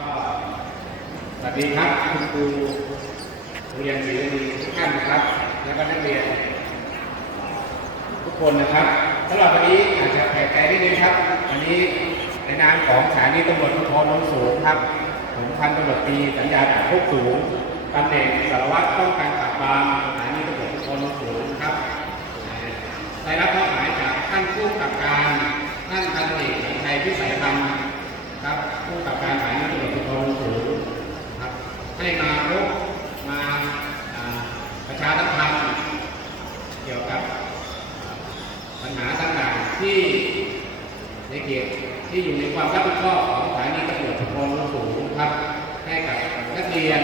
ก็สวัสดีครับคุณครูโรงเรียนศรีนีทุกท่านนะครับ แล้วก็นักเรียน ทุกคนนะครับสำหรับวันนี้อาจจะแปลกใจนิดนึงครับวันนี้ในนามของสถานีตำรวจภูธรโนนสูงครับผมพันตำรวจตีสัญญาดาบพกสูงตำแหน่งสารวัตรป้องกัน ให้มาพบมาประชาสัมพันธ์เกี่ยวกับปัญหาต่างๆที่ในเขตที่อยู่ในความรับผิดชอบของสถานีตำรวจภูธรสูงครับ ให้กับนักเรียน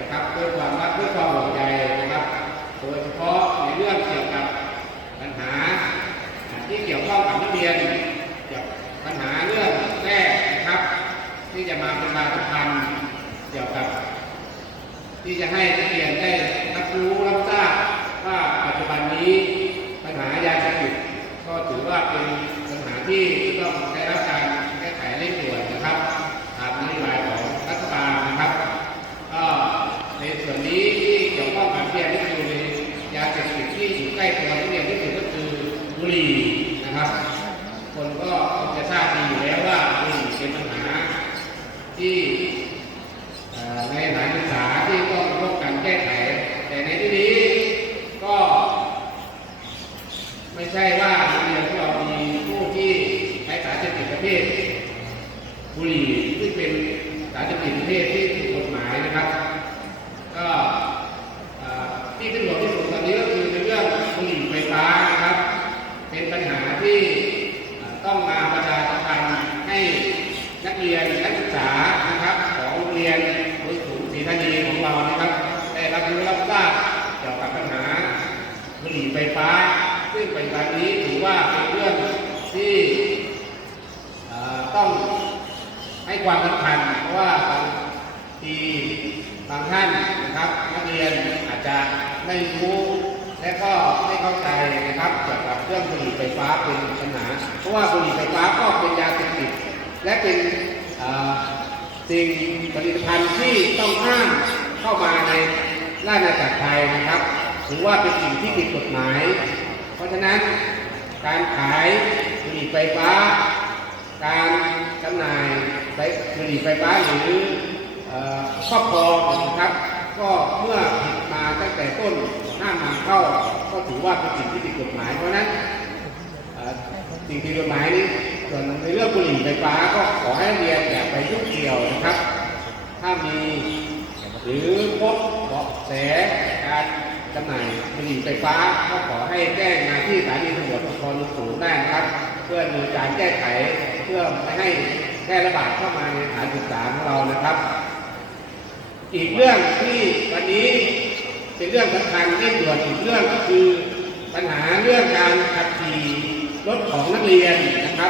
นะครับด้วยความรักด้วยความห่วงใยนะครับ โดยเฉพาะในเรื่องเกี่ยวกับปัญหาที่เกี่ยวข้องกับนักเรียนเกี่ยวกับปัญหาเรื่องแรกนะครับ ที่จะมาเป็นการสัมพันธ์ ที่จะให้นักเรียนได้รับรู้รับทราบว่าปัจจุบันนี้ปัญหายาเสพติดก็ถือว่าเป็นปัญหาที่ต้องได้รับการแก้ไขเร่งด่วนนะครับตามนโยบายของรัฐบาลนะครับก็ในส่วนนี้ที่เกี่ยวข้องกับเรียนที่อยู่ในยาเสพติดที่อยู่ใกล้ตัวนักเรียนที่สุดก็คือบุหรี่นะครับ คนก็จะทราบดีอยู่แล้วว่าบุหรี่เป็นปัญหาที่ ในสถานศึกษาที่ต้องร่วมกันแก้ไข แต่ในที่นี้ก็ ไม่ใช่ว่าโรงเรียนของเรามีผู้ที่ใช้สารเสพติดประเภทบุหรี่ซึ่เป็นสารเสพติดประเภทที่ถูกกฎหมายนะครับ ก็ที่เป็นห่วงที่สุดตอนนี้ก็คือในเรื่องบุหรี่ไฟฟ้านะครับ เป็นปัญหาที่ต้องมา เรานะครับได้รับรู้รับทราบเกี่ยวกับปัญหาบุหรี่ไฟฟ้า ซึ่งปัจจุบันนี้ถือว่าเป็นเรื่องที่ต้องให้ความสำคัญเพราะว่าบางทีบางท่านนะครับนักเรียนอาจจะไม่รู้และก็ไม่เข้าใจนะครับเกี่ยวกับเรื่องบุหรี่ไฟฟ้าเป็นปัญหาเพราะว่าบุหรี่ไฟฟ้าก็เป็นยาเสพติดและเป็นสิ่งผลิตภัณฑ์ที่ต้องห้าม เข้ามาในราชอาณาจักรไทยนะครับถือว่าเป็นสิ่งที่ผิดกฎหมาย เพราะฉะนั้นการขายบุหรี่ไฟฟ้า การจำหน่ายบุหรี่ไฟฟ้าหรือครอบครองนะครับ ก็เมื่อผิดมาตั้งแต่ต้นห้ามนำเข้า ก็ถือว่าเป็นสิ่งที่ผิดกฎหมาย เพราะนั้นสิ่งที่ผิดกฎหมายนี้ส่วนในเรื่องบุหรี่ไฟฟ้าก็ขอให้เรียนอย่าไปยุ่งเกี่ยวนะครับ ถ้ามี หรือพบเบาะแสการจำหน่ายบุหรี่ไฟฟ้าก็ขอให้แจ้งมาที่สถานีตำรวจภูธรสูงได้นะครับ เพื่อมีการแก้ไขเพื่อไม่ให้แพร่ระบาดเข้ามาในสถานศึกษาของเรานะครับ อีกเรื่องที่วันนี้เป็นเรื่องสำคัญเร่งด่วนอีกเรื่องก็คือปัญหาเรื่องการขับขี่รถของนักเรียนนะครับ